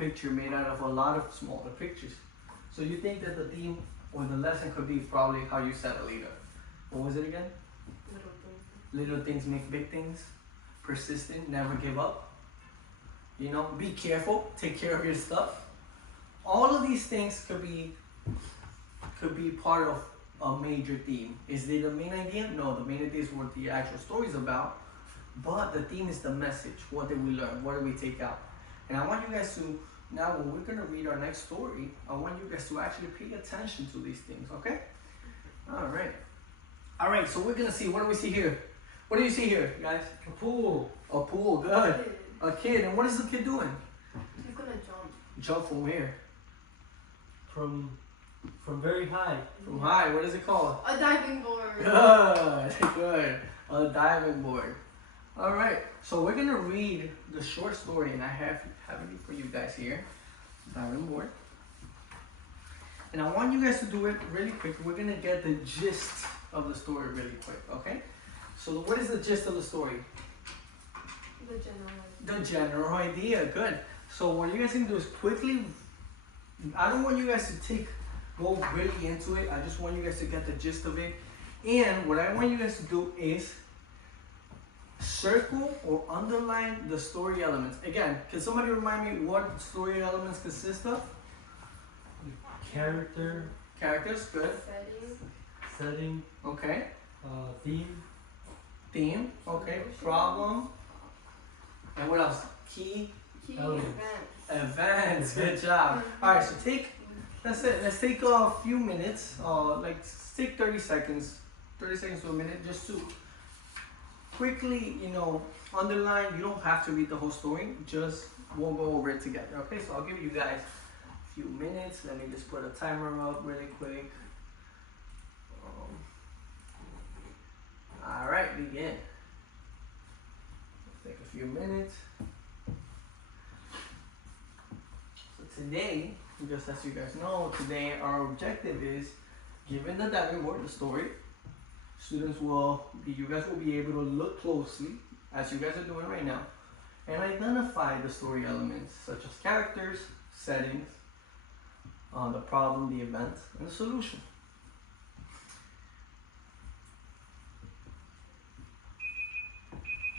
picture made out of a lot of smaller pictures. So you think that the theme or the lesson could be probably how you said it, Alita. What was it again? Little things. Little things make big things. Persistent, never give up. You know, be careful, take care of your stuff. All of these things could be part of a major theme. Is it the main idea? No, the main idea is what the actual story is about. But the theme is the message. What did we learn? What did we take out? And I want you guys to, now when we're gonna read our next story, I want you guys to actually pay attention to these things, okay? All right, so we're gonna see, what do we see here? What do you see here, guys? A pool. A pool, good. A kid, and what is the kid doing? He's gonna jump. Jump from where? From very high. From high, what is it called? A diving board. Good. A diving board. All right, so we're gonna read the short story, and I have it for you guys here. Diving board. And I want you guys to do it really quick. We're gonna get the gist of the story really quick, okay? So what is the gist of the story? The general idea. The general idea, good. So what you guys can do is quickly, I don't want you guys to go really into it. I just want you guys to get the gist of it. And what I want you guys to do is circle or underline the story elements. Again, can somebody remind me what story elements consist of? Character. Characters, good. Setting. Okay. Theme. Okay. Emotion. Problem. And what else? Key Elements. events. Good job. All right, so that's it. Let's take a few minutes. Take 30 seconds. 30 seconds to a minute, just to quickly, underline. You don't have to read the whole story. Just we'll go over it together. Okay, so I'll give you guys a few minutes. Let me just put a timer up really quick. All right, begin. Let's take a few minutes. So today, just as you guys know, today our objective is, given the diving board, the story, you guys will be able to look closely, as you guys are doing right now, and identify the story elements, such as characters, settings, the problem, the event, and the solution.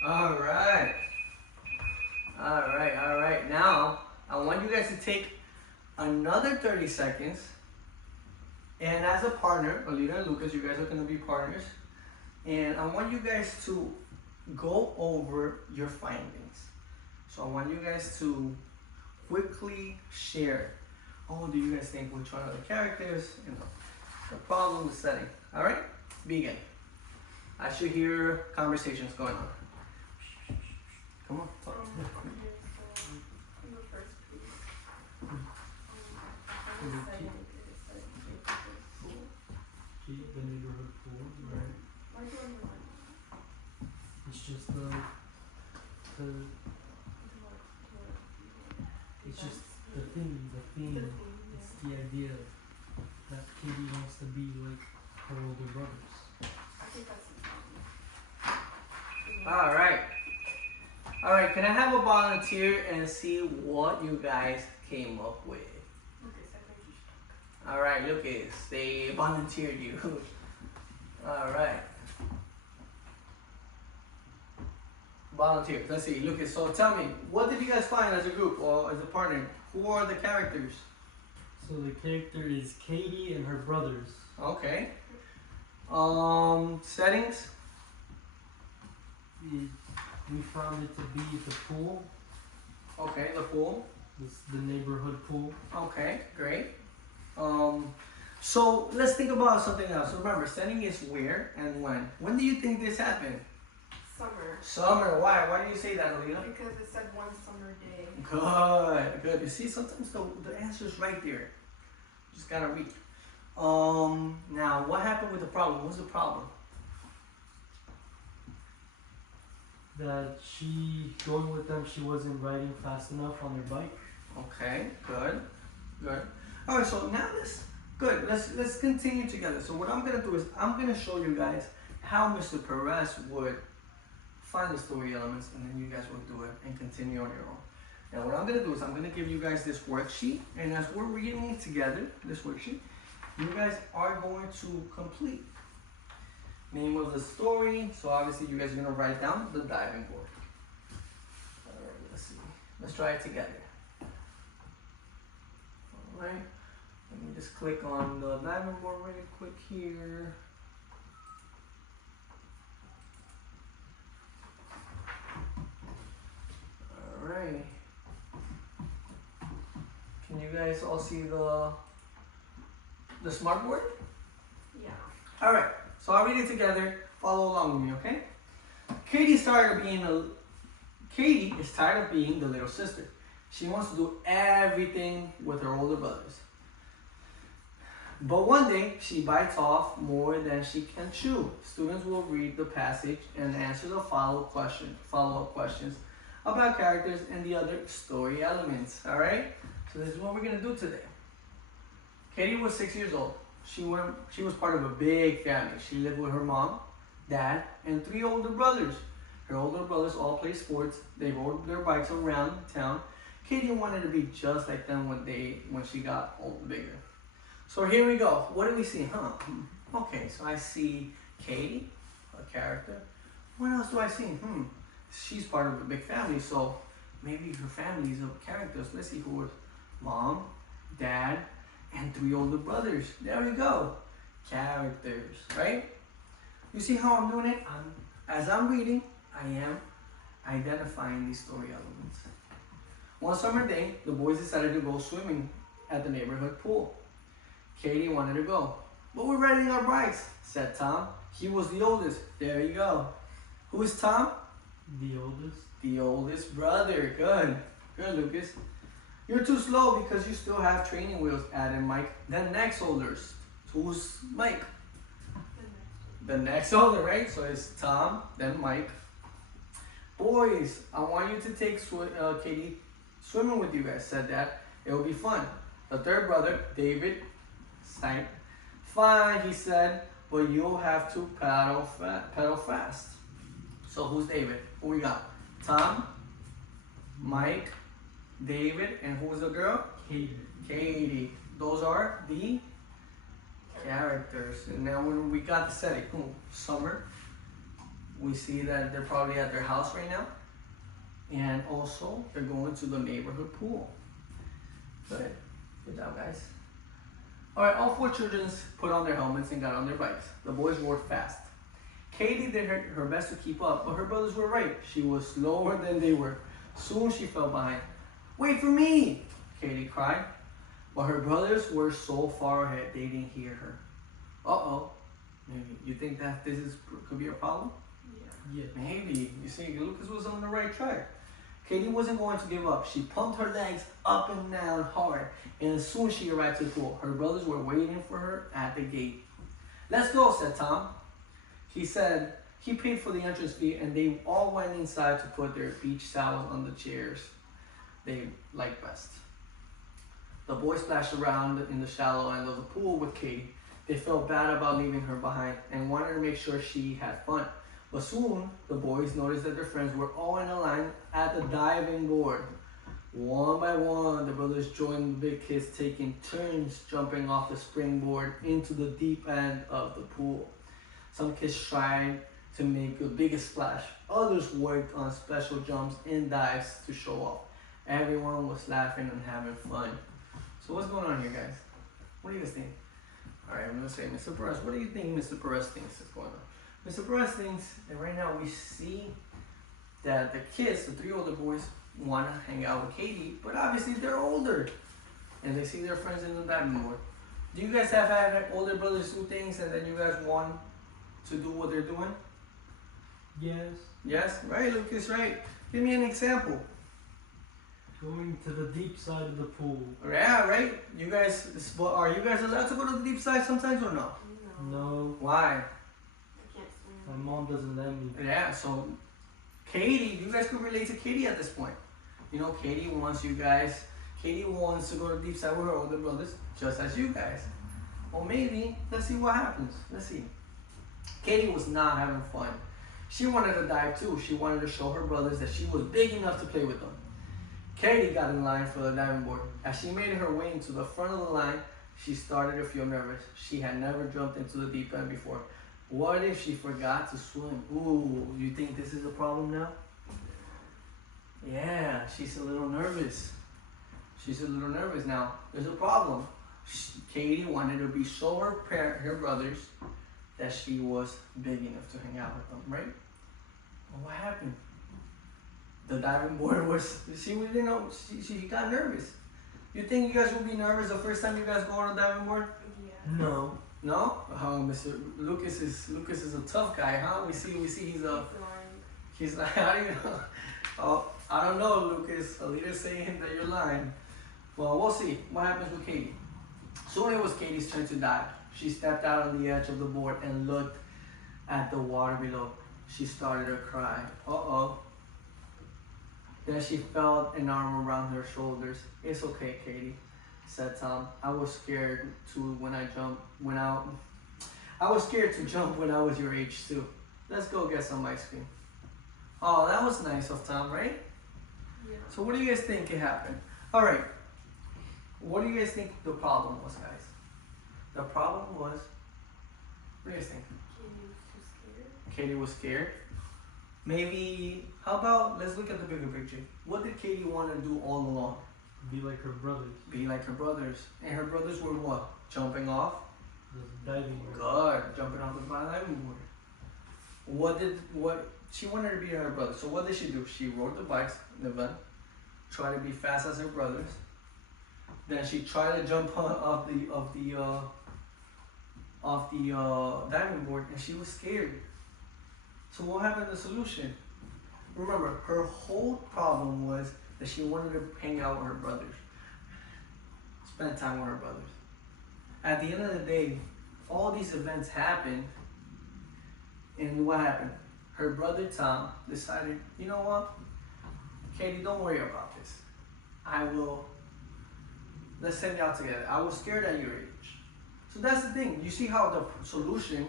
All right. Now, I want you guys to take another 30 seconds, and as a partner, Alita and Lucas, you guys are going to be partners, and I want you guys to go over your findings. So I want you guys to quickly share, do you guys think which one are the characters, the problem, the setting. All right, begin. I should hear conversations going on. Come on. Talk. The first piece. The neighborhood pool. Right. Why do I underline that? It's just it's just the theme. It's the idea that Katie wants to be like her older brothers. I think that's the problem. All right, can I have a volunteer and see what you guys came up with? Lucas, I think you should. All right, Lucas, they volunteered you. All right. Volunteers, let's see, Lucas, so tell me, what did you guys find as a group or as a partner? Who are the characters? So the character is Katie and her brothers. Okay. Settings? We found it to be the pool. Okay, the pool. It's the neighborhood pool. Okay, great. So let's think about something else. Remember, setting is where and when. When do you think this happened? Summer. Summer. Why? Why do you say that, Alina? Because it said one summer day. Good. You see, sometimes the answer is right there. Just gotta read. Now, what happened with the problem? What's the problem? That going with them, she wasn't riding fast enough on her bike. Okay, good. All right, so now let's continue together. So what I'm gonna do is I'm gonna show you guys how Mr. Perez would find the story elements, and then you guys will do it and continue on your own. And what I'm gonna do is I'm gonna give you guys this worksheet, and as we're reading it together, this worksheet, you guys are going to complete. Name of the story. So obviously you guys are gonna write down the diving board. Alright, let's see. Let's try it together. Alright. Let me just click on the diving board really quick here. Alright. Can you guys all see the smart board? Yeah. Alright, so I'll read it together. Follow along with me, okay? Katie is tired of being the little sister. She wants to do everything with her older brothers. But one day, she bites off more than she can chew. Students will read the passage and answer the follow-up questions about characters and the other story elements, alright? So this is what we're gonna do today. Katie was 6 years old. She was part of a big family. She lived with her mom, dad, and 3 older brothers. Her older brothers all play sports. They rode their bikes around town. Katie wanted to be just like them when she got bigger. So here we go. What do we see? Okay, so I see Katie, a character. What else do I see? She's part of a big family, so maybe her family's of characters. Let's see who was mom, dad, and 3 older brothers. There we go. Characters, right? You see how I'm doing it? As I'm reading, I am identifying these story elements. One summer day, the boys decided to go swimming at the neighborhood pool. Katie wanted to go. But we're riding our bikes, said Tom. He was the oldest. There you go. Who is Tom? The oldest. The oldest brother. Good. Good, Lucas. You're too slow because you still have training wheels, added Mike. Then next oldest. Who's Mike? The next older, right? So it's Tom, then Mike. Boys, I want you to take Katie swimming with you guys, said Dad. It will be fun. The third brother, David, sighed. Fine, he said, but you'll have to pedal fast. So who's David? Who we got? Tom, Mike, David, and who's the girl? Katie. Katie. Those are the characters. And now when we got the setting, summer, we see that they're probably at their house right now. And also, they're going to the neighborhood pool. Good. Good job, guys. Alright, all 4 children put on their helmets and got on their bikes. The boys rode fast. Katie did her best to keep up, but her brothers were right. She was slower than they were. Soon she fell behind. Wait for me, Katie cried. But her brothers were so far ahead, they didn't hear her. Uh-oh. Maybe you think that could be a problem? Yeah. Maybe. You see, Lucas was on the right track. Katie wasn't going to give up. She pumped her legs up and down hard, and as soon as she arrived to the pool, her brothers were waiting for her at the gate. Let's go, said Tom. He said he paid for the entrance fee, and they all went inside to put their beach towels on the chairs they liked best. The boys splashed around in the shallow end of the pool with Katie. They felt bad about leaving her behind and wanted to make sure she had fun. But soon, the boys noticed that their friends were all in a line at the diving board. One by one, the brothers joined the big kids, taking turns jumping off the springboard into the deep end of the pool. Some kids tried to make the biggest splash. Others worked on special jumps and dives to show off. Everyone was laughing and having fun. So what's going on here, guys? What do you guys think? Alright, I'm going to say, Mr. Perez, what do you think Mr. Perez thinks is going on? Mr. Perez thinks that right now we see that the kids, the 3 older boys, want to hang out with Katie, but obviously they're older. And they see their friends in the diving board. Do you guys have had older brothers do things and then you guys want to do what they're doing? Yes. Yes? Right, Lucas, right? Give me an example. Going to the deep side of the pool. Yeah, right? You guys, are you guys allowed to go to the deep side sometimes or no? No. Why? I can't swim. My mom doesn't let me. Yeah, so Katie, you guys could relate to Katie at this point. You know, Katie wants to go to the deep side with her older brothers, just as you guys. Or maybe, let's see what happens. Let's see. Katie was not having fun. She wanted to dive too. She wanted to show her brothers that she was big enough to play with them. Katie got in line for the diving board. As she made her way into the front of the line, she started to feel nervous. She had never jumped into the deep end before. What if she forgot to swim? Ooh, you think this is a problem now? Yeah, she's a little nervous. She's a little nervous now. There's a problem. Katie wanted to show her brothers that she was big enough to hang out with them, right? Well, what happened? The diving board was, she got nervous. You think you guys will be nervous the first time you guys go on a diving board? Yeah. No. No? Mr. Lucas is a tough guy, huh? We see he's like, how do you know? Oh, I don't know, Lucas. Alita's saying that you're lying. Well, we'll see what happens with Katie. Soon it was Katie's turn to dive. She stepped out on the edge of the board and looked at the water below. She started to cry. Uh-oh. Then she felt an arm around her shoulders. It's okay, Katie, said Tom. I was scared too I was scared to jump when I was your age too. Let's go get some ice cream. Oh, that was nice of Tom, right? Yeah. So what do you guys think could happen? All right. What do you guys think the problem was, guys? The problem was, what do you guys think? Katie was too scared. Katie was scared. Maybe, how about, let's look at the bigger picture. What did Katie want to do all along? Be like her brothers. Be like her brothers. And her brothers were what? Jumping off? The diving board. Good. Jumping off the diving board. She wanted to be her brother. So what did she do? She rode the bikes in the van, tried to be fast as her brothers. Then she tried to jump off the diving board, and she was scared. So what happened? The solution. Remember, her whole problem was that she wanted to hang out with her brothers, spend time with her brothers. At the end of the day, all these events happened, and what happened? Her brother Tom decided, you know what, Katie, don't worry about this. Let's hang out together. I was scared at your age. So that's the thing. You see how the solution,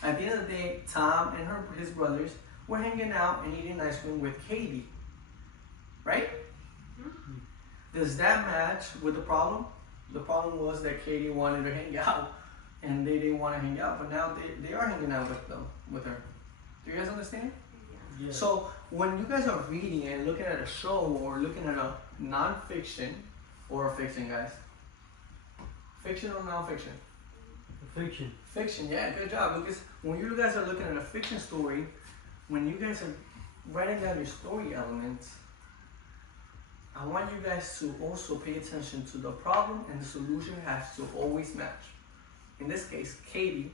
at the end of the day, Tom and his brothers were hanging out and eating ice cream with Katie. Right? Mm-hmm. Does that match with the problem? The problem was that Katie wanted to hang out and they didn't want to hang out, but now they are hanging out with her. Do you guys understand? Yeah. So when you guys are reading and looking at a show or looking at a non-fiction or a fiction, guys? Fiction or non-fiction? Fiction. Fiction, yeah, good job. Because when you guys are looking at a fiction story, when you guys are writing down your story elements, I want you guys to also pay attention to the problem, and the solution has to always match. In this case, Katie's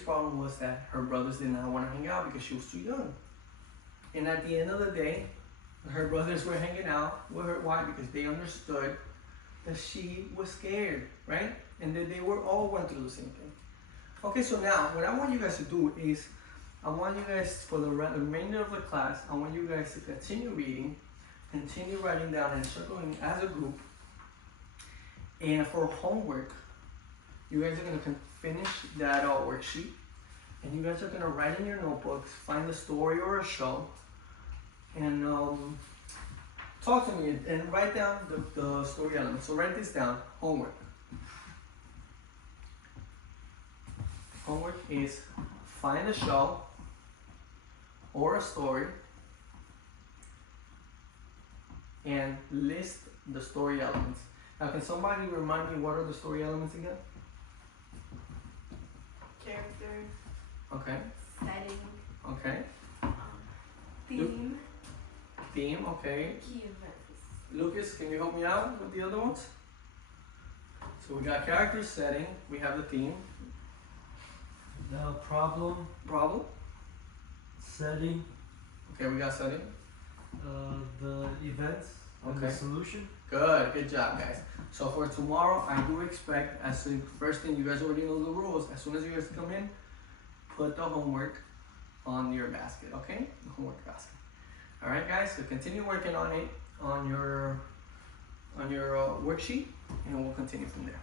problem was that her brothers did not want to hang out because she was too young. And at the end of the day, her brothers were hanging out with her. Why? Because they understood that she was scared, right? And that they were all went through the same thing. Okay, so now what I want you guys to do is, I want you guys, for the remainder of the class, I want you guys to continue reading, continue writing down and circling as a group. And for homework, you guys are going to finish that worksheet, and you guys are going to write in your notebooks, find a story or a show, and talk to me and write down the story elements. So write this down, homework. Homework is find a show or a story and list the story elements. Now, can somebody remind me what are the story elements again? Character. Okay. Setting. Okay. Theme. Theme, okay. Key events. Lucas, can you help me out with the other ones? So we got character, setting, we have the theme. The problem. Problem. Setting. Okay, we got setting. The events. And Okay. the solution. Good job, guys. So for tomorrow, I do expect, as the first thing, you guys already know the rules. As soon as you guys come in, put the homework on your basket, okay? The homework basket. All right, guys. So continue working on it on your worksheet, and we'll continue from there.